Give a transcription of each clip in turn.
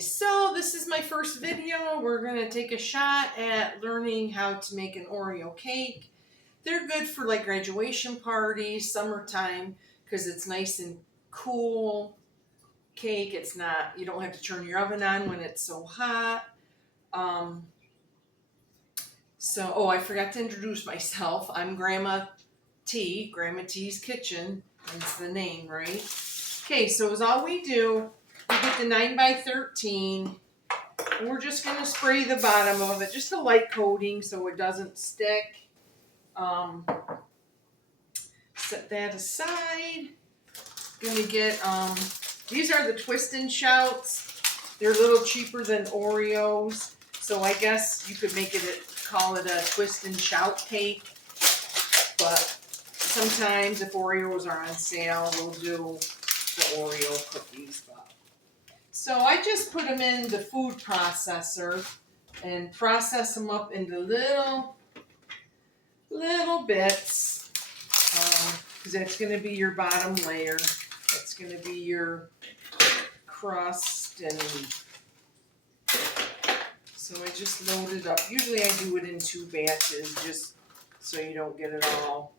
So this is my first video. We're going to take a shot at learning how to make an Oreo cake. They're good for like graduation parties, summertime, because it's nice and cool cake. It's not, you don't have to turn your oven on when it's so hot. I forgot to introduce myself. I'm Grandma T, Grandma T's Kitchen. That's the name, right? Okay, so as all we do, we get the 9x13. And we're just going to spray the bottom of it, just a light coating so it doesn't stick. Set that aside. Going to get, these are the twist and shouts. They're a little cheaper than Oreos. So I guess you could call it a twist and shout cake. But sometimes if Oreos are on sale, we'll do the Oreo cookies. So I just put them in the food processor and process them up into little bits, because that's going to be your bottom layer. That's going to be your crust, and so I just load it up. Usually I do it in 2 batches just so you don't get it all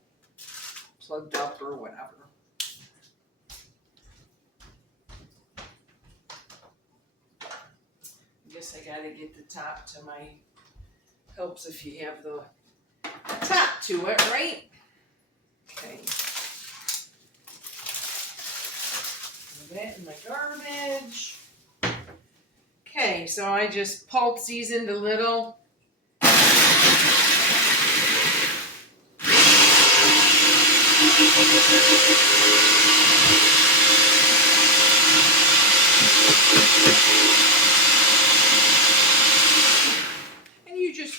plugged up or whatever. I gotta get the top to my, helps if you have the top to it, right? Okay. Put that in my garbage. Okay, so I just pulp these into little.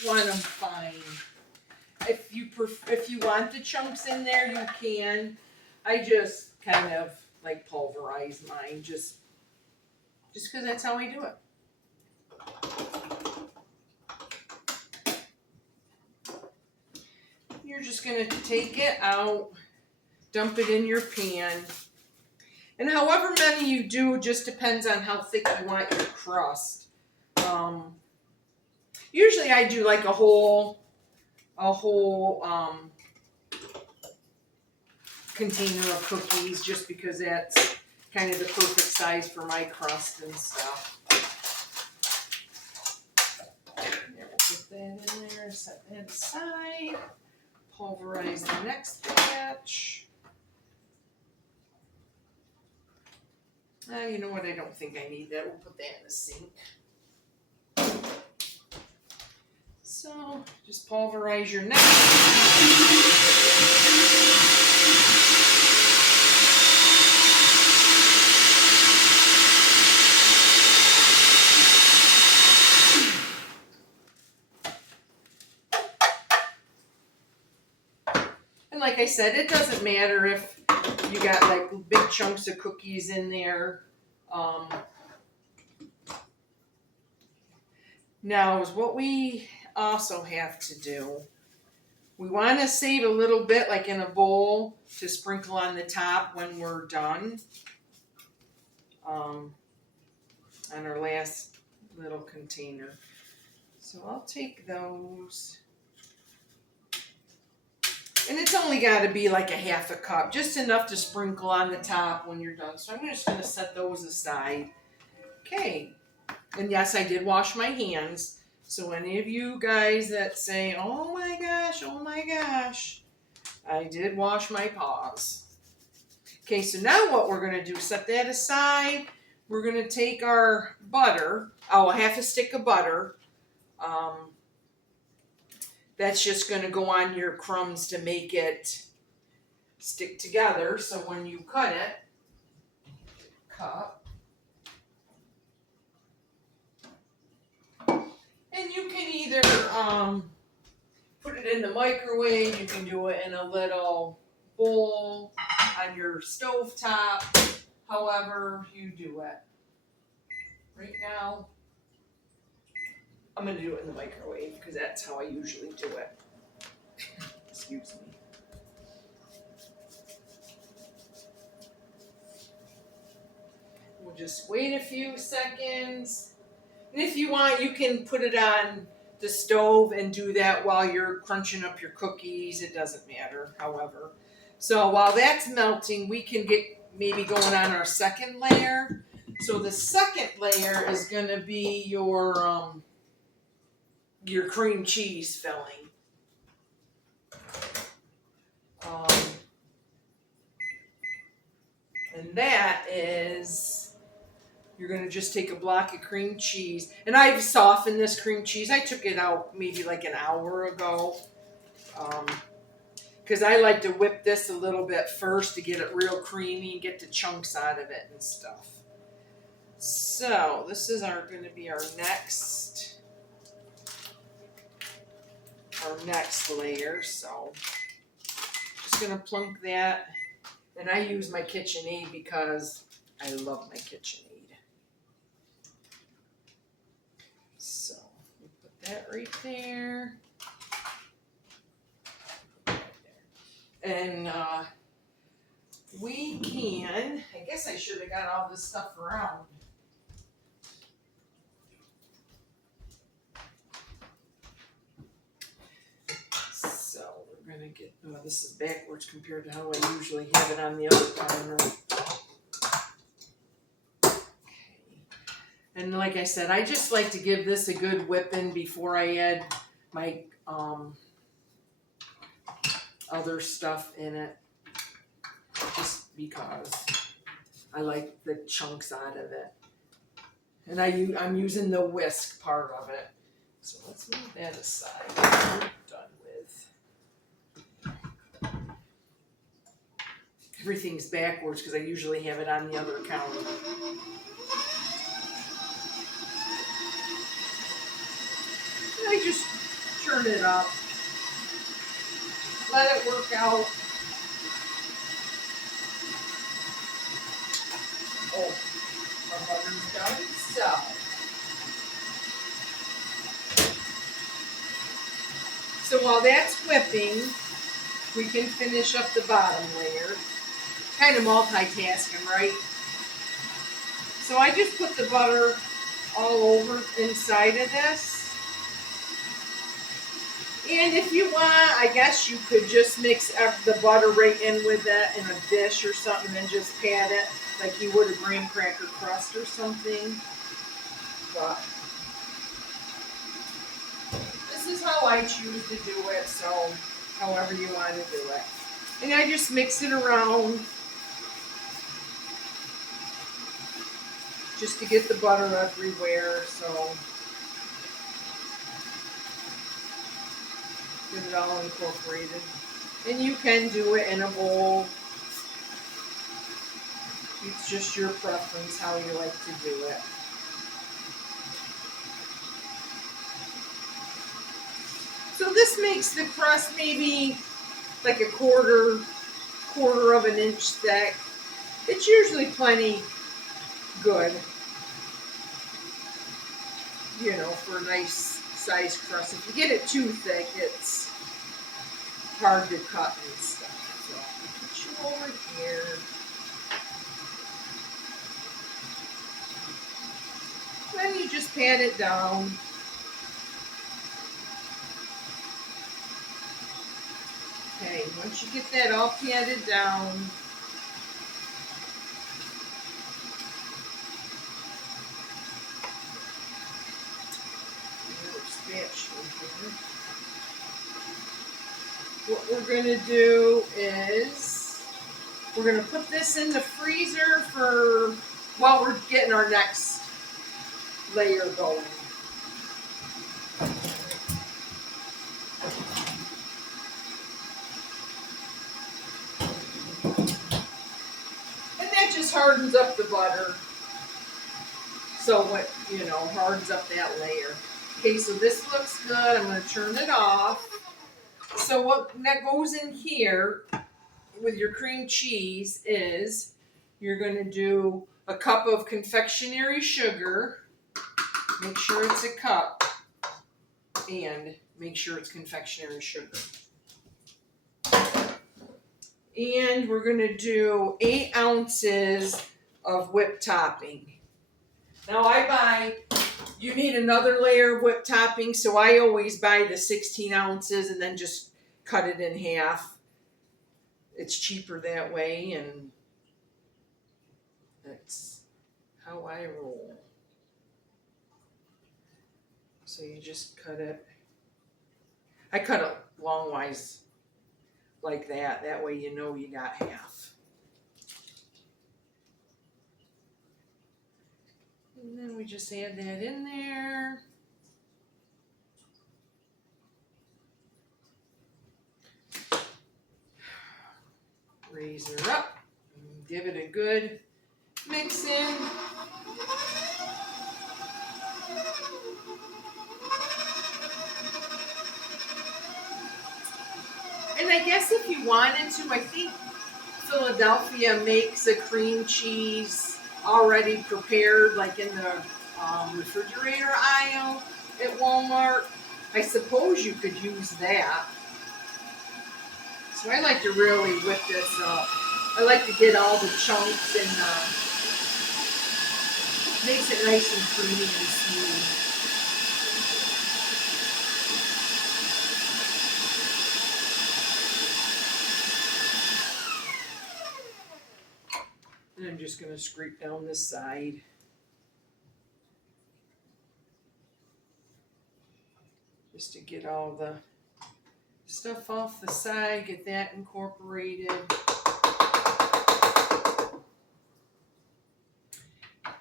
Want them fine. If you want the chunks in there, you can. I just kind of like pulverize mine, just because that's how I do it. You're just gonna take it out, dump it in your pan, and however many you do just depends on how thick you want your crust. Usually I do like a whole container of cookies, just because that's kind of the perfect size for my crust and stuff. There, we'll put that in there, set that aside, pulverize the next batch. You know what, I don't think I need that. We'll put that in the sink. So, just pulverize your next. And like I said, it doesn't matter if you got like big chunks of cookies in there. Now is what we also have to do. We want to save a little bit, like in a bowl, to sprinkle on the top when we're done. On our last little container. So I'll take those. And it's only got to be like a half a cup, just enough to sprinkle on the top when you're done. So I'm just going to set those aside. Okay. And yes, I did wash my hands. So any of you guys that say, oh my gosh, I did wash my paws. Okay, so now what we're going to do, set that aside. We're going to take our butter, a half a stick of butter. That's just going to go on your crumbs to make it stick together. So when you cut it, and you can either put it in the microwave, you can do it in a little bowl on your stove top, however you do it. Right now, I'm going to do it in the microwave because that's how I usually do it. Excuse me. We'll just wait a few seconds. And if you want, you can put it on the stove and do that while you're crunching up your cookies. It doesn't matter, however. So while that's melting, we can get maybe going on our second layer. So the second layer is going to be your cream cheese filling. And that is, you're going to just take a block of cream cheese. And I've softened this cream cheese. I took it out maybe like an hour ago. Because I like to whip this a little bit first to get it real creamy and get the chunks out of it and stuff. So this is going to be our next layer. So just going to plunk that. And I use my KitchenAid because I love my KitchenAid. So we put that right there. And we can, I guess I should have got all this stuff around. So we're going to get, this is backwards compared to how I usually have it on the other timer. Okay. And like I said, I just like to give this a good whipping before I add my other stuff in it, just because I like the chunks out of it. And I'm using the whisk part of it. So let's move that aside. We're done with. Everything's backwards because I usually have it on the other counter. And I just turn it up. Let it work out. Oh, our butter's done. So while that's whipping, we can finish up the bottom layer. Kind of multitasking, right? So I just put the butter all over inside of this. And if you want, I guess you could just mix the butter right in with it in a dish or something and just pat it like you would a graham cracker crust or something. But this is how I choose to do it, so however you want to do it. And I just mix it around just to get the butter everywhere, so get it all incorporated. And you can do it in a bowl. It's just your preference how you like to do it. So this makes the crust maybe like a quarter of an inch thick. It's usually plenty good, you know, for a nice size crust. If you get it too thick, it's hard to cut and stuff. So I'll put you over here. Then you just pat it down. Okay, once you get that all patted down, what we're going to do is we're going to put this in the freezer for while we're getting our next layer going. And that just hardens up the butter. So what, you know, hardens up that layer. Okay, so this looks good. I'm going to turn it off. So what that goes in here with your cream cheese is you're going to do a cup of confectionary sugar. Make sure it's a cup. And make sure it's confectionary sugar. And we're going to do 8 ounces of whipped topping. Now you need another layer of whipped topping, so I always buy the 16 ounces and then just cut it in half. It's cheaper that way, and that's how I roll. So you just cut it. I cut it longwise like that. That way you know you got half. And then we just add that in there. Raise her up. Give it a good mix in. And I guess if you wanted to, I think Philadelphia makes a cream cheese already prepared, like in the refrigerator aisle at Walmart. I suppose you could use that. So I like to really whip this up. I like to get all the chunks and makes it nice and creamy and smooth. And I'm just going to scrape down this side. Just to get all the stuff off the side, get that incorporated.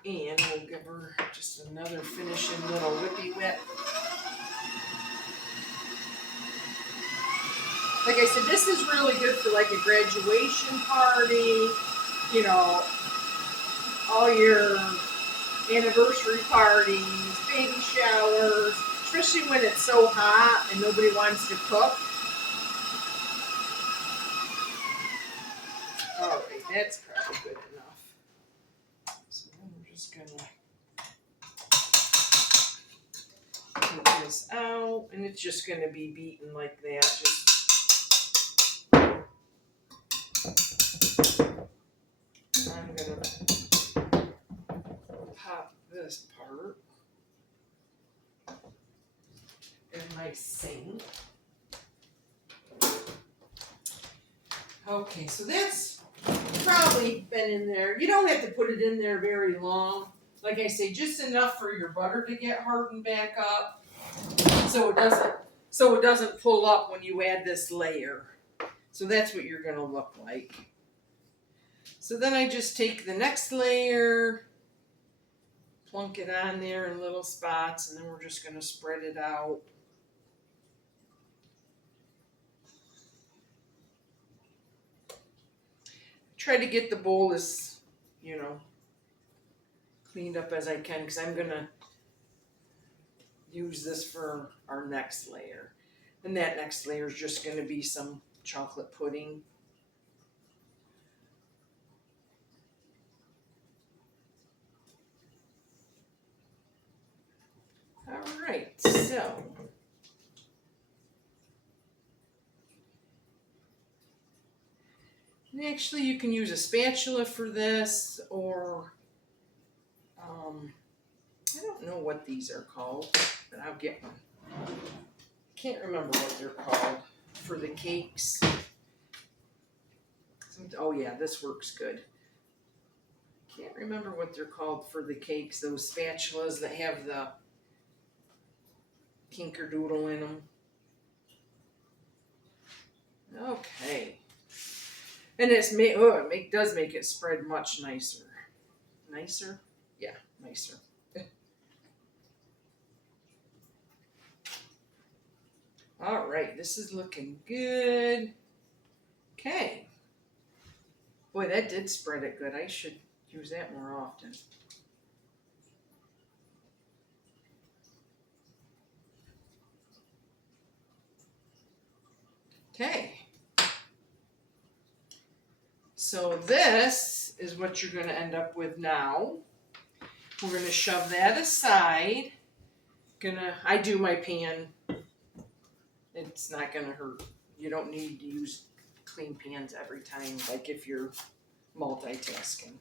And we'll give her just another finishing little whippy whip. Like I said, this is really good for like a graduation party, you know, all your anniversary parties, baby showers, especially when it's so hot and nobody wants to cook. All right, that's probably good enough. So then we're just gonna take this out, and it's just gonna be beaten like that. Just I'm gonna pop this part in my sink. Okay, so that's probably been in there. You don't have to put it in there very long. Like I say, just enough for your butter to get hardened back up, so it doesn't pull up when you add this layer. So that's what you're gonna look like. So then I just take the next layer, plunk it on there in little spots, and then we're just gonna spread it out. Try to get the bowl as, you know, cleaned up as I can, because I'm gonna use this for our next layer. And that next layer is just gonna be some chocolate pudding. All right, so and actually you can use a spatula for this, or I don't know what these are called, but I'll get one. Can't remember what they're called for the cakes. Oh yeah, this works good. Can't remember what they're called for the cakes, those spatulas that have the kinkerdoodle in them. Okay. And it does make it spread much nicer. Nicer? Yeah, nicer. All right, this is looking good. Okay. Boy, that did spread it good. I should use that more often. Okay. So this is what you're going to end up with now. We're going to shove that aside. I do my pan. It's not going to hurt. You don't need to use clean pans every time, like if you're multitasking.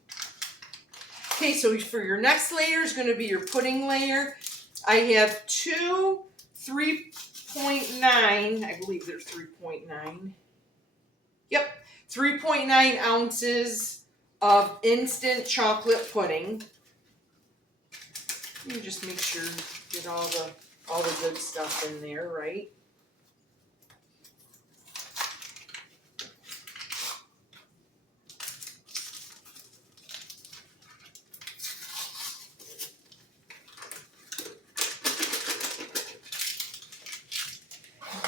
Okay, so for your next layer is going to be your pudding layer. I have two 3.9, I believe they're 3.9. Yep, 3.9 ounces of instant chocolate pudding. You just make sure you get all the good stuff in there, right?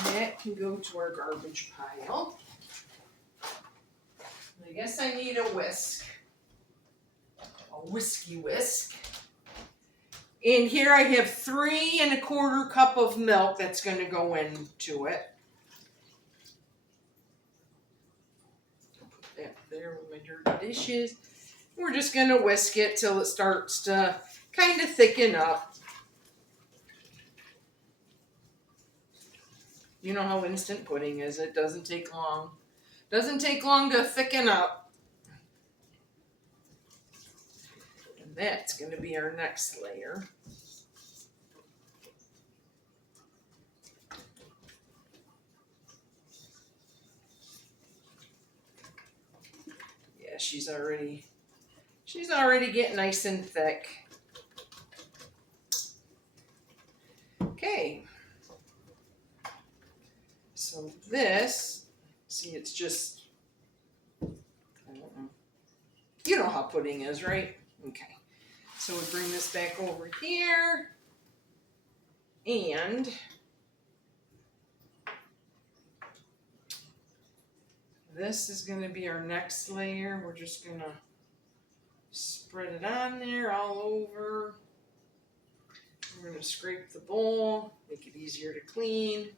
And that can go to our garbage pile. I guess I need a whisk. A whiskey whisk. And here I have 3 1/4 cup of milk that's going to go into it. Put that there with my dirty dishes. We're just going to whisk it till it starts to kind of thicken up. You know how instant pudding is. It doesn't take long. Doesn't take long to thicken up. And that's going to be our next layer. Yeah, she's already getting nice and thick. Okay. So this, see, it's just, I don't know. You know how pudding is, right? Okay. So we bring this back over here. And this is going to be our next layer. We're just going to spread it on there all over. We're going to scrape the bowl, make it easier to clean.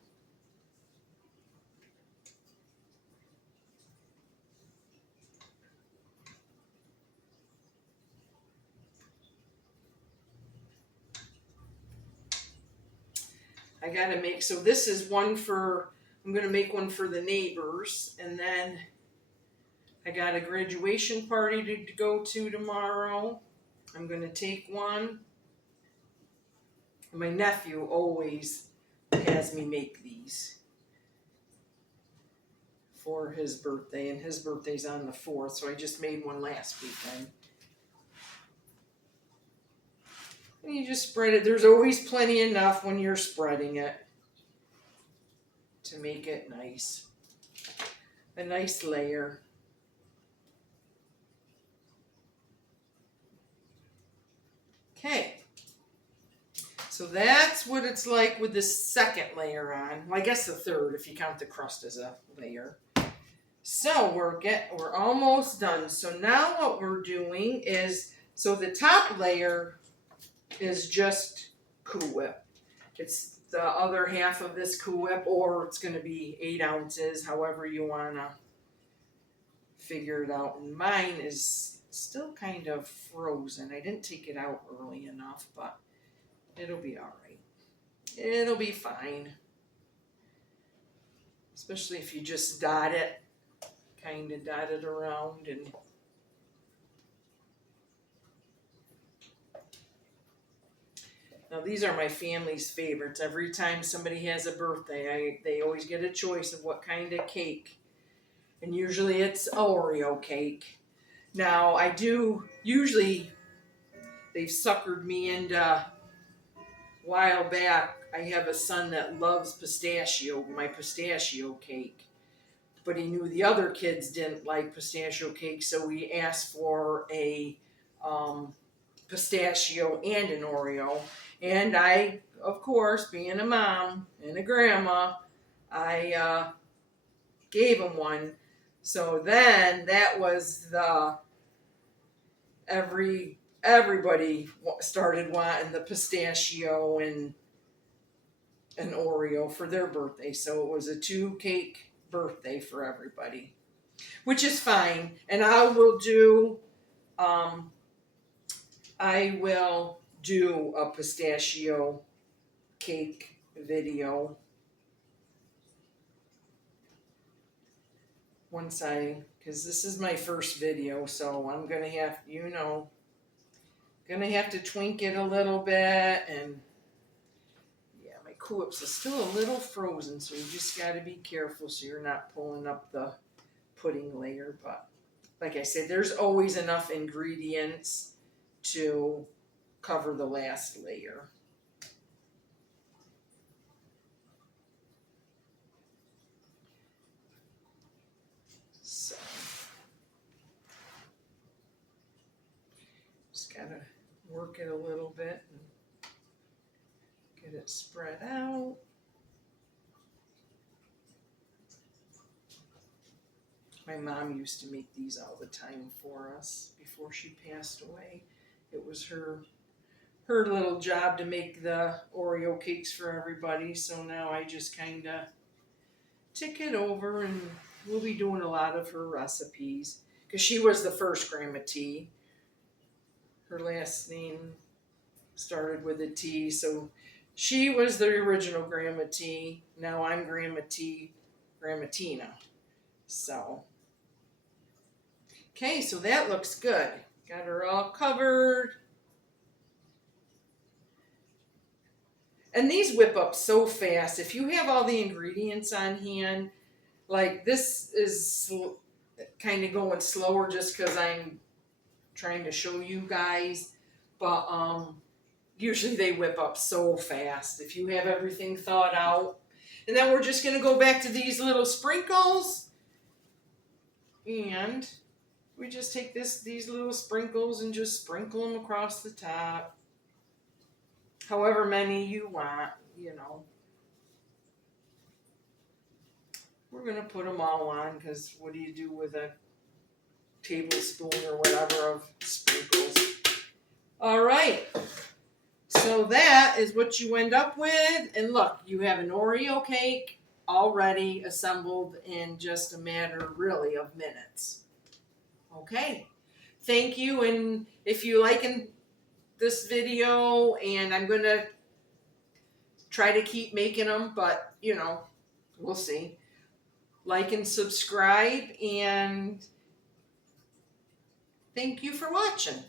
I got to make, so this is one for, I'm going to make one for the neighbors. And then I got a graduation party to go to tomorrow. I'm going to take one. My nephew always has me make these for his birthday, and his birthday's on the 4th, so I just made one last weekend. And you just spread it. There's always plenty enough when you're spreading it to make it nice. A nice layer. Okay. So that's what it's like with the second layer on. Well, I guess the third if you count the crust as a layer. So we're almost done. So now what we're doing is, so the top layer is just Cool Whip. It's the other half of this Cool Whip, or it's going to be 8 ounces, however you want to figure it out. And mine is still kind of frozen. I didn't take it out early enough, but it'll be all right. It'll be fine. Especially if you just dot it, kind of dot it around. And now these are my family's favorites. Every time somebody has a birthday, they always get a choice of what kind of cake. And usually it's Oreo cake. Now I do, usually they've suckered me into, a while back, I have a son that loves my pistachio cake. But he knew the other kids didn't like pistachio cake, so we asked for a pistachio and an Oreo. And I, of course, being a mom and a grandma, I gave him one. So then that was everybody started wanting the pistachio and an Oreo for their birthday. So it was a 2-cake birthday for everybody, which is fine. And I will do a pistachio cake video because this is my first video, so I'm gonna have, gonna have to twink it a little bit and Whips is still a little frozen, so you just got to be careful so you're not pulling up the pudding layer. But like I said, there's always enough ingredients to cover the last layer. So just gotta work it a little bit and get it spread out. My mom used to make these all the time for us before she passed away. It was her little job to make the Oreo cakes for everybody. So now I just kind of tick it over, and we'll be doing a lot of her recipes because she was the first Grandma T. Her last name started with a T, so she was the original Grandma T. Now I'm Grandma T, Grandma Tina. So, okay, so that looks good. Got her all covered. And these whip up so fast. If you have all the ingredients on hand, like this is kind of going slower just because I'm trying to show you guys. But usually they whip up so fast if you have everything thought out. And then we're just going to go back to these little sprinkles. And we just take these little sprinkles and just sprinkle them across the top. However many you want, you know. We're going to put them all on because what do you do with a tablespoon or whatever of sprinkles? All right. So that is what you end up with. And look, you have an Oreo cake already assembled in just a matter, really, of minutes. Okay. Thank you. And if you like this video, and I'm going to try to keep making them, but, you know, we'll see. Like and subscribe, and thank you for watching.